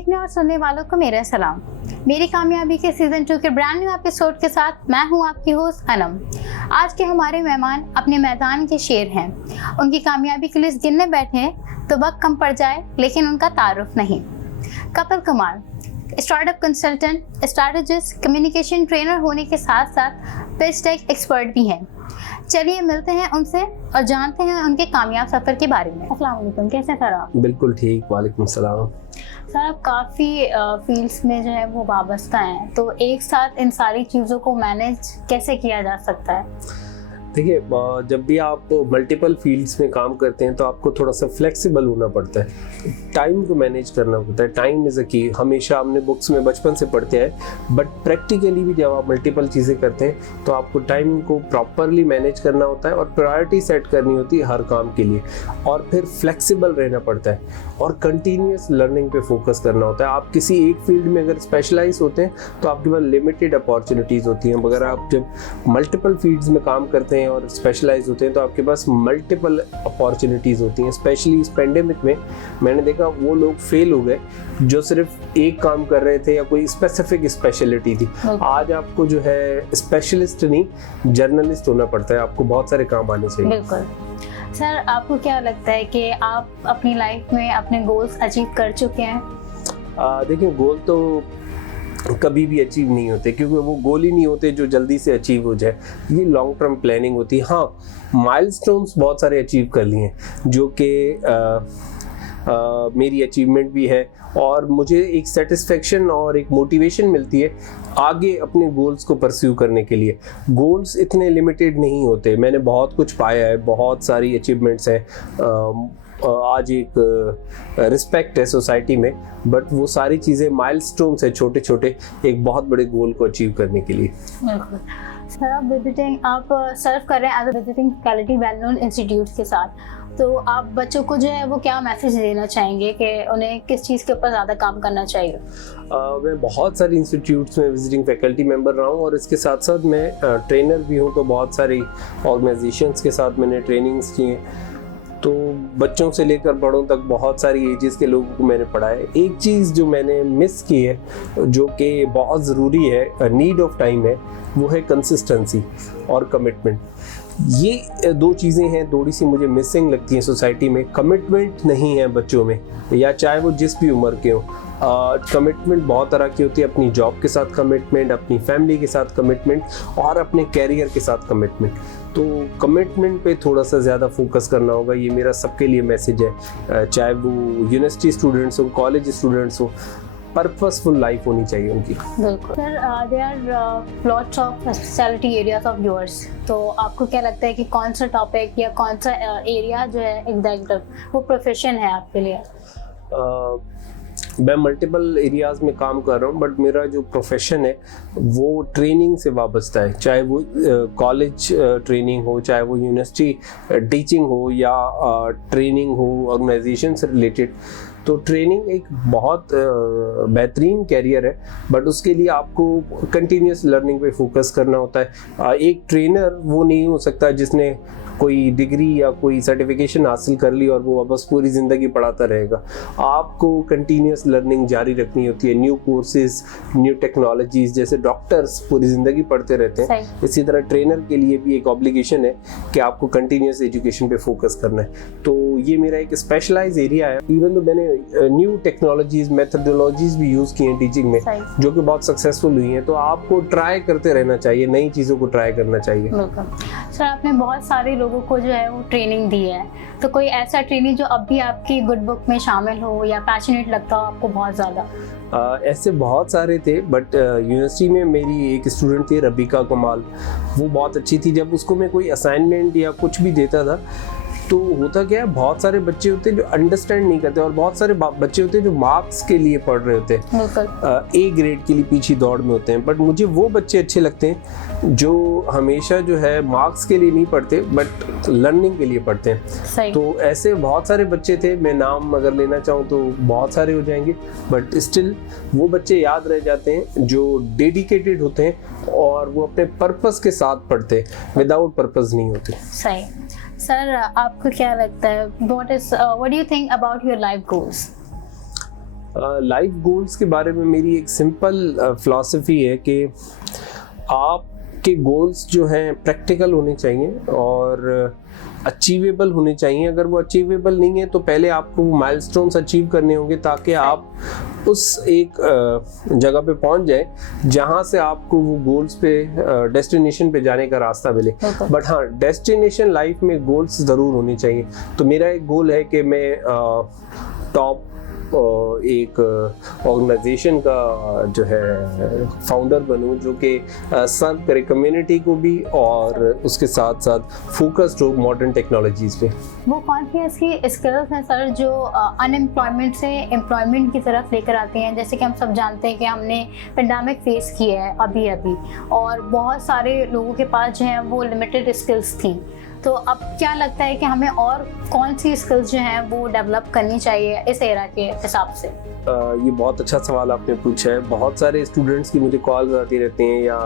देखने और सुनने वालों को मेरा सलाम। मेरी कामयाबी के सीजन 2 के ब्रांड न्यू एपिसोड के साथ मैं हूं आपकी होस्ट अनम। आज के हमारे मेहमान अपने मैदान के शेर हैं। उनकी कामयाबी की लिस्ट गिनने बैठे तो वक्त कम पड़ जाए, लेकिन उनका तारुफ नहीं। Kapil Kumar startup consultant, strategist, communication trainer होने के साथ साथ पिच टेक एक्सपर्ट भी हैं। चलिए मिलते हैं उनसे और जानते हैं उनके कामयाब सफर के बारे में। अस्सलाम वालेकुम, कैसे सर आप? बिल्कुल ठीक, वालेकुम सलाम। सर आप काफ़ी फील्ड्स में जो है वो वाबस्ता हैं, तो एक साथ इन सारी चीज़ों को मैनेज कैसे किया जा सकता है? देखिए, जब भी आप मल्टीपल फील्ड्स में काम करते हैं तो आपको थोड़ा सा फ्लेक्सिबल होना पड़ता है, टाइम को मैनेज करना पड़ता है। टाइम इज़ अ की, हमेशा हमने बुक्स में बचपन से पढ़ते हैं, बट प्रैक्टिकली भी जब आप मल्टीपल चीज़ें करते हैं तो आपको टाइम को प्रॉपरली मैनेज करना होता है और प्रायोरिटी सेट करनी होती है हर काम के लिए, और फिर फ्लेक्सिबल रहना पड़ता है और कंटिन्यूस लर्निंग पे फोकस करना होता है। आप किसी एक फील्ड में अगर स्पेशलाइज होते हैं तो आपके पास लिमिटेड अपॉर्चुनिटीज़ होती हैं, मगर आप जब मल्टीपल फील्ड्स में काम करते हैं और स्पेशलाइज होते हैं तो आपके पास मल्टीपल अपॉर्चुनिटीज़ होती हैं। स्पेशली इस पेंडेमिक में मैंने देखा वो लोग फेल हो गए जो सिर्फ एक काम कर रहे थे या कोई स्पेसिफिक स्पेशलिटी थी। आज आपको जो है स्पेशलिस्ट नहीं, जर्नलिस्ट होना पड़ता है, आपको बहुत सारे काम आने चाहिए। बिल्कुल। सर आपको क्या लगता है कि आप अपनी लाइफ में अपने गोल्स अचीव कर चुके हैं? देखिए, गोल तो कभी भी अचीव नहीं होते, क्योंकि वो गोल ही नहीं होते जो जल्दी से अचीव हो जाए। ये लॉन्ग टर्म प्लानिंग होती है। हाँ, माइलस्टोन्स बहुत सारे अचीव कर लिए हैं जो कि मेरी अचीवमेंट भी है, और मुझे एक सेटिस्फेक्शन और एक मोटिवेशन मिलती है आगे अपने गोल्स को परस्यू करने के लिए। गोल्स इतने लिमिटेड नहीं होते। मैंने बहुत कुछ पाया है, बहुत सारी अचीवमेंट्स हैं, आज एक रिस्पेक्ट है सोसाइटी में, बट वो सारी चीज़ें माइलस्टोन्स है छोटे छोटे एक बहुत बड़े गोल को अचीव करने के लिए। सर आप सर्व कर रहे हैं as a visiting faculty well known institute के साथ, तो आप बच्चों को जो है वो क्या मैसेज देना चाहेंगे कि उन्हें किस चीज़ के ऊपर ज़्यादा काम करना चाहिए? मैं बहुत सारी इंस्टीट्यूट्स में विजिटिंग फैकल्टी मेंबर रहा हूँ, और इसके साथ साथ मैं ट्रेनर भी हूँ, तो बहुत सारी ऑर्गेनाइजेशंस के साथ मैंने ट्रेनिंग्स की हैं। तो बच्चों से लेकर बड़ों तक बहुत सारी एजेस के लोगों को मैंने पढ़ाया है। एक चीज़ जो मैंने मिस की है, जो कि बहुत ज़रूरी है, नीड ऑफ टाइम है, वो है कंसिस्टेंसी और कमिटमेंट। ये दो चीज़ें हैं थोड़ी सी मुझे मिसिंग लगती हैं सोसाइटी में। कमिटमेंट नहीं है बच्चों में, या चाहे वो जिस भी उम्र के हों। कमिटमेंट बहुत तरह की होती है, अपनी जॉब के साथ कमिटमेंट, अपनी फैमिली के साथ कमिटमेंट, और अपने कैरियर के साथ कमिटमेंट। तो कमिटमेंट पे थोड़ा सा ज़्यादा फोकस करना होगा, ये मेरा सबके लिए मैसेज है, चाहे वो यूनिवर्सिटी स्टूडेंट्स हो, कॉलेज स्टूडेंट्स हो। पर्पसफुल लाइफ होनी चाहिए उनकी। बिल्कुल sir. There are lots of speciality areas of yours, तो आपको क्या लगता है कि कौन सा टॉपिक या कौन सा एरिया जो है एग्जैक्ट वो प्रोफेशन है आपके लिए? मैं मल्टीपल एरियाज़ में काम कर रहा हूँ, बट मेरा जो प्रोफेशन है वो ट्रेनिंग से वाबस्ता है, चाहे वो कॉलेज ट्रेनिंग हो, चाहे वो यूनिवर्सिटी टीचिंग हो, या ट्रेनिंग हो ऑर्गेनाइजेशन से रिलेटेड। तो ट्रेनिंग एक बहुत बेहतरीन कैरियर है, बट उसके लिए आपको कंटिन्यूस लर्निंग पे फोकस करना होता है। एक ट्रेनर वो नहीं हो सकता जिसने कोई डिग्री या कोई सर्टिफिकेशन हासिल कर ली और वो बस पूरी ज़िंदगी पढ़ाता रहेगा। आपको कंटिन्यूस लर्निंग जारी रखनी होती है, न्यू कोर्सेज, न्यू टेक्नोलॉजीज। जैसे डॉक्टर्स पूरी ज़िंदगी पढ़ते रहते हैं, इसी तरह ट्रेनर के लिए भी एक ऑब्लिगेशन है कि आपको कंटिन्यूस एजुकेशन पे फोकस करना है। तो ये मेरा एक स्पेशलाइज एरिया है। इवन तो मैंने न्यू टेक्नोलॉजीज, मेथडोलॉजीज भी यूज़ की हैं टीचिंग में, जो कि बहुत सक्सेसफुल हुई हैं। तो आपको ट्राई करते रहना चाहिए, नई चीज़ों को ट्राई करना चाहिए। सर आपने बहुत सारे लोगों को जो है वो ट्रेनिंग दी है, तो कोई ऐसा ट्रेनिंग जो अब भी आपकी गुड बुक में शामिल हो या पैशनेट लगता हो आपको बहुत ज़्यादा? ऐसे बहुत सारे थे, बट यूनिवर्सिटी में मेरी एक स्टूडेंट थी रबीका कमाल, वो बहुत अच्छी थी। जब उसको मैं कोई असाइनमेंट या कुछ भी देता था तो होता क्या है, बहुत सारे बच्चे होते हैं जो अंडरस्टैंड नहीं करते, और बहुत सारे बच्चे होते हैं जो मार्क्स के लिए पढ़ रहे होते हैं, ए ग्रेड के लिए पीछे दौड़ में होते हैं। बट मुझे वो बच्चे अच्छे लगते हैं जो हमेशा जो है मार्क्स के लिए नहीं पढ़ते, बट लर्निंग के लिए पढ़ते हैं। तो ऐसे बहुत सारे बच्चे थे, मैं नाम अगर लेना चाहूँ तो बहुत सारे हो जाएंगे, बट स्टिल वो बच्चे याद रह जाते हैं जो डेडिकेटेड होते हैं और वो अपने पर्पस के साथ पढ़ते हैं, विदाउट पर्पस नहीं होते। सही। सर आपको क्या लगता है, what do you think about your life goals? Life goals के बारे में मेरी एक सिंपल फिलॉसफी है कि आपके गोल्स जो हैं प्रैक्टिकल होने चाहिए और अचीवेबल होने चाहिए। अगर वो अचीवेबल नहीं है तो पहले आपको माइलस्टोन्स अचीव करने होंगे ताकि आप उस एक जगह पे पहुंच जाए जहां से आपको वो गोल्स पे डेस्टिनेशन पे जाने का रास्ता मिले। बट हाँ, डेस्टिनेशन लाइफ में गोल्स ज़रूर होने चाहिए। तो मेरा एक गोल है कि मैं टॉप एक ऑर्गेनाइजेशन का जो है फाउंडर बनूं जो कि सर्व करे कम्युनिटी को भी और उसके साथ साथ फोकस्ड हो मॉडर्न टेक्नोलॉजीज पे। वो कौन सी ऐसी स्किल्स हैं सर जो अनएम्प्लॉयमेंट से एम्प्लॉयमेंट की तरफ लेकर आती हैं? जैसे कि हम सब जानते हैं कि हमने पेंडेमिक फेस किया है अभी और बहुत सारे लोगों के पास जो है वो लिमिटेड स्किल्स थी। तो अब क्या लगता है कि हमें और कौन सी स्किल्स जो हैं वो डेवलप करनी चाहिए इस एरा के हिसाब से? ये बहुत अच्छा सवाल आपने पूछा है। बहुत सारे स्टूडेंट्स की मुझे कॉल्स आती रहती हैं या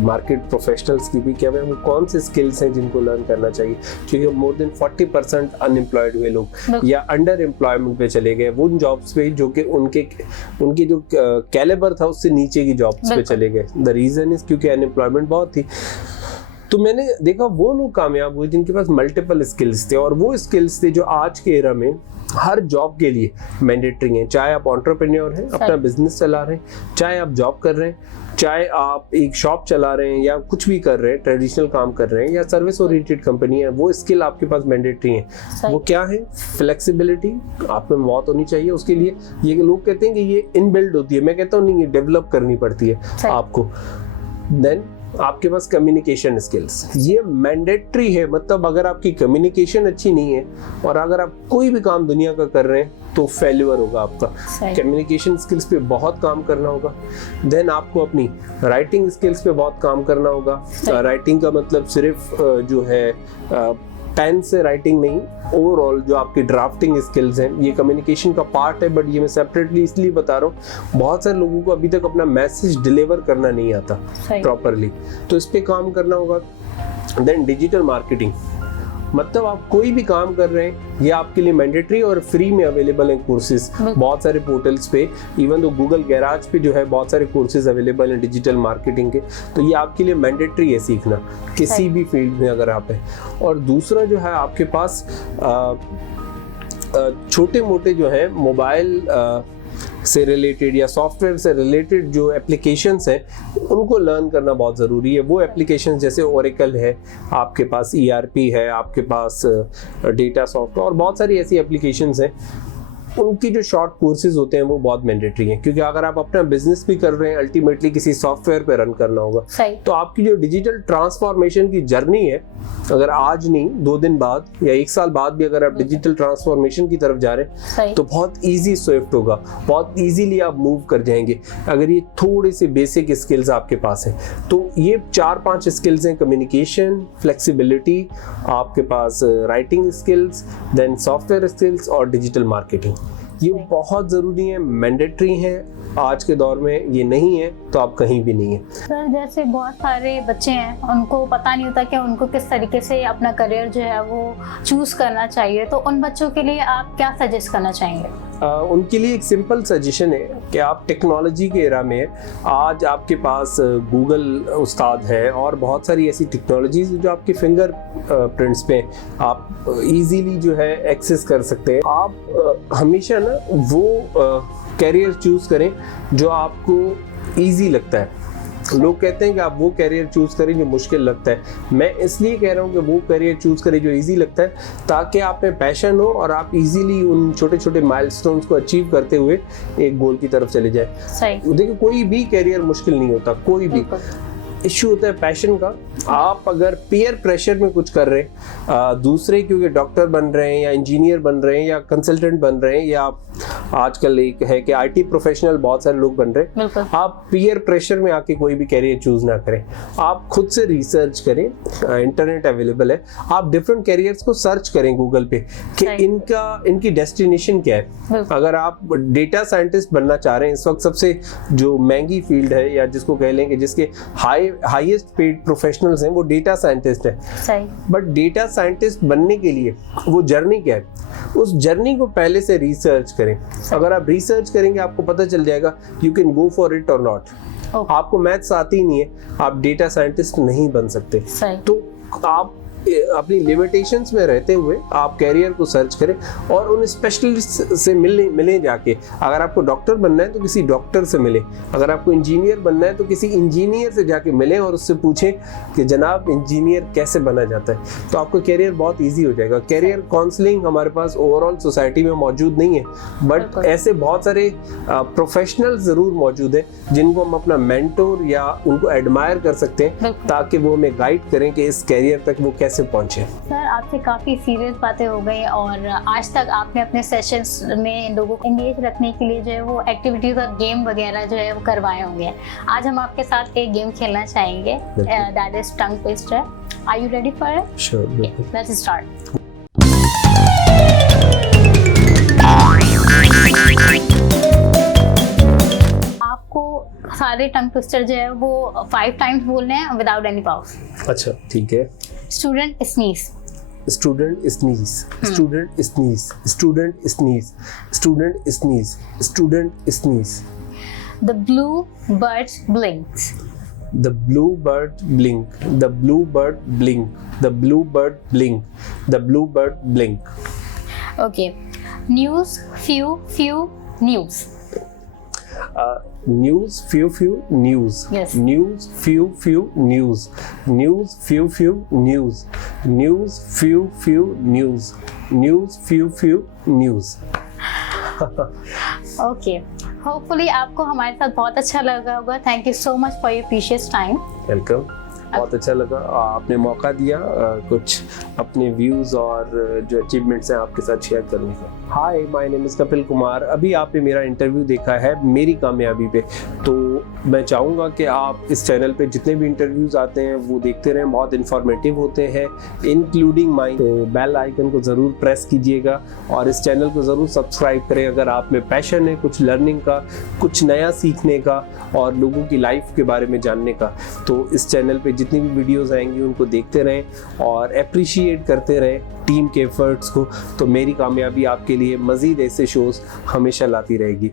मार्केट प्रोफेशनल्स की भी कि हमें वो कौन से स्किल्स हैं जिनको लर्न करना चाहिए, क्योंकि मोर देन 40% अनएम्प्लॉयड हुए लोग या अंडर एम्प्लॉयमेंट पे चले गए वो उन जॉब्स पे जो कि उनके जो कैलिबर था उससे नीचे की जॉब्स पे चले गए। द रीजन इज क्योंकि अनएम्प्लॉयमेंट बहुत थी। तो मैंने देखा वो लोग कामयाब हुए जिनके पास मल्टीपल स्किल्स थे और वो स्किल्स थे जो आज के एरा में हर जॉब के लिए मैंडेटरी हैं। चाहे आप एंटरप्रेन्योर हैं, अपना बिजनेस चला रहे हैं, चाहे आप जॉब कर रहे हैं, चाहे आप एक शॉप चला रहे हैं या कुछ भी कर रहे हैं, ट्रेडिशनल काम कर रहे हैं या सर्विस ओरिएंटेड कंपनी है, वो स्किल आपके पास मैंडेटरी है। वो क्या है? फ्लेक्सिबिलिटी आप में बहुत होनी चाहिए उसके लिए। ये लोग कहते हैं कि ये इनबिल्ड होती है, मैं कहता हूँ नहीं, ये डेवलप करनी पड़ती है आपको। देन आपके पास कम्युनिकेशन स्किल्स, ये मैंडेटरी है। मतलब अगर आपकी कम्युनिकेशन अच्छी नहीं है और अगर आप कोई भी काम दुनिया का कर रहे हैं तो फेल्यूर होगा आपका। कम्युनिकेशन स्किल्स पे बहुत काम करना होगा। देन आपको अपनी राइटिंग स्किल्स पे बहुत काम करना होगा। राइटिंग का मतलब सिर्फ जो है पेन से राइटिंग नहीं, ओवरऑल जो आपकी ड्राफ्टिंग स्किल्स हैं ये कम्युनिकेशन का पार्ट है। बट ये मैं सेपरेटली इसलिए बता रहा हूँ, बहुत सारे लोगों को अभी तक अपना मैसेज डिलीवर करना नहीं आता प्रॉपरली, तो इस पे काम करना होगा। देन डिजिटल मार्केटिंग, मतलब आप कोई भी काम कर रहे हैं ये आपके लिए मैंडेटरी और फ्री में अवेलेबल हैं कोर्सेज बहुत सारे पोर्टल्स पे। इवन तो गूगल गैराज पे जो है बहुत सारे कोर्सेज अवेलेबल हैं डिजिटल मार्केटिंग के। तो ये आपके लिए मैंडेटरी है सीखना किसी भी फील्ड में अगर आप हैं। और दूसरा जो है आपके पास छोटे मोटे जो है मोबाइल से रिलेटेड या सॉफ्टवेयर से रिलेटेड जो एप्लीकेशंस हैं उनको लर्न करना बहुत ज़रूरी है। वो एप्लीकेशंस जैसे ओरेकल है, आपके पास ERP है, आपके पास डेटा सॉफ्टवेयर और बहुत सारी ऐसी एप्लीकेशंस हैं, उनकी जो शॉर्ट कोर्सेज होते हैं वो बहुत मैंडेटरी हैं। क्योंकि अगर आप अपना बिजनेस भी कर रहे हैं अल्टीमेटली किसी सॉफ्टवेयर पे रन करना होगा, तो आपकी जो डिजिटल ट्रांसफॉर्मेशन की जर्नी है, अगर आज नहीं 2 दिन बाद या 1 साल बाद भी अगर आप डिजिटल ट्रांसफॉर्मेशन की तरफ जा रहे हैं तो बहुत ईजी स्विफ्ट होगा, बहुत ईजीली आप मूव कर जाएंगे अगर ये थोड़े से बेसिक स्किल्स आपके पास हैं। तो ये 4-5 स्किल्स हैं, कम्युनिकेशन, फ्लेक्सिबिलिटी, आपके पास writing skills, then software skills और डिजिटल मार्केटिंग। ये बहुत ज़रूरी है, मैंडेटरी हैं। आज के दौर में ये नहीं है तो आप कहीं भी नहीं है। सर जैसे बहुत सारे बच्चे हैं उनको पता नहीं होता कि उनको किस तरीके से अपना करियर जो है वो चूज करना चाहिए, तो उन बच्चों के लिए आप क्या सजेस्ट करना चाहेंगे? उनके लिए एक सिंपल सजेशन है कि आप टेक्नोलॉजी के एरा में आज आपके पास गूगल उस्ताद है और बहुत सारी ऐसी टेक्नोलॉजीज जो आपके फिंगर प्रिंट्स पे आप इजीली जो है एक्सेस कर सकते हैं। आप हमेशा ना वो कैरियर चूज करें जो आपको इजी लगता है। लोग कहते हैं कि आप वो कैरियर चूज करें जो मुश्किल लगता है। मैं इसलिए कह रहा हूँ कि वो कैरियर चूज करें जो इजी लगता है, ताकि आप में पैशन हो और आप इजीली उन छोटे छोटे माइलस्टोन्स को अचीव करते हुए एक गोल की तरफ चले जाए। देखिए कोई भी कैरियर मुश्किल नहीं होता, कोई भी। इश्यू होता है पैशन का। आप अगर पीयर प्रेशर में कुछ कर रहे हैं, दूसरे क्योंकि डॉक्टर बन रहे हैं या इंजीनियर बन रहे हैं या कंसल्टेंट बन रहे हैं या आजकल एक है कि IT प्रोफेशनल बहुत सारे लोग बन रहे हैं, आप पीयर प्रेशर में आके कोई भी कैरियर चूज ना करें। आप खुद से रिसर्च करें, इंटरनेट अवेलेबल है, आप डिफरेंट कैरियर्स को सर्च करें गूगल पे कि इनकी डेस्टिनेशन क्या है। अगर आप डेटा साइंटिस्ट बनना चाह रहे हैं, इस वक्त सबसे जो महंगी फील्ड है या जिसको कह लेंगे जिसके हाईएस्ट पेड प्रोफेशनल्स हैं वो डेटा साइंटिस्ट हैं। बट डेटा साइंटिस्ट बनने के लिए वो जर्नी क्या है? उस जर्नी को पहले से रिसर्च करें। अगर आप रिसर्च करेंगे आपको पता चल जाएगा you can go for it और नॉट। आपको मैथ्स आती ही नहीं है, आप डेटा साइंटिस्ट नहीं बन सकते। तो आप अपनी लिमिटेशंस में रहते हुए आप कैरियर को सर्च करें और उन स्पेशलिस्ट से मिले जाके। अगर आपको डॉक्टर बनना है तो किसी डॉक्टर से मिले, अगर आपको इंजीनियर बनना है तो किसी इंजीनियर से जाके मिलें और उससे पूछें कि जनाब इंजीनियर कैसे बना जाता है। तो आपका कैरियर बहुत ईजी हो जाएगा। कैरियर काउंसलिंग हमारे पास ओवरऑल सोसाइटी में मौजूद नहीं है, बट ऐसे बहुत सारे प्रोफेशनल ज़रूर मौजूद हैं जिनको हम अपना मेंटोर या उनको एडमायर कर सकते हैं, ताकि वो हमें गाइड करें कि इस कैरियर तक वो कैसे पहुंचे। सर, आपसे काफ़ी सीरियस बातें हो गई और आज तक आपने अपने सेशंस में लोगों को एंगेज रखने के लिए जो है वो एक्टिविटीज और गेम वगैरह जो है वो करवाए होंगे। आज हम आपके साथ एक गेम खेलना चाहेंगे, that is tongue twister. Are you ready for it? Sure, let's start. आपको सारे टंग ट्विस्टर जो है वो 5 टाइम्स बोलने हैं विदाउट एनी पॉज। अच्छा, ठीक है। Student sneeze, student sneeze, student sneeze, student sneeze, student sneeze, student sneeze. the blue bird blinks, The blue bird blink, the blue bird blink, the blue bird blink, the blue bird blink. okay. news, few news. News, few news. Yes. News, few news. News, few news. News, few news. News, few news. Okay, hopefully आपको हमारे साथ बहुत अच्छा लगा होगा। Thank you so much for your precious time. Welcome, बहुत अच्छा लगा। आपने मौका दिया कुछ अपने व्यूज़ और जो अचीवमेंट्स हैं आपके साथ शेयर करने का। Hi, my name is Kapil Kumar. अभी आपने मेरा इंटरव्यू देखा है मेरी कामयाबी पे, तो मैं चाहूँगा कि आप इस चैनल पे जितने भी इंटरव्यूज़ आते हैं वो देखते रहें, बहुत इन्फॉर्मेटिव होते हैं, इंक्लूडिंग माइन। तो बेल आइकन को ज़रूर प्रेस कीजिएगा और इस चैनल को ज़रूर सब्सक्राइब करें। अगर आप में पैशन है कुछ लर्निंग का, कुछ नया सीखने का और लोगों की लाइफ के बारे में जानने का, तो इस चैनल पे जितनी भी वीडियोस आएंगी उनको देखते रहें और अप्रिशिएट करते रहें टीम के एफर्ट्स को। तो मेरी कामयाबी आपके लिए मज़ीद ऐसे शोज़ हमेशा लाती रहेगी।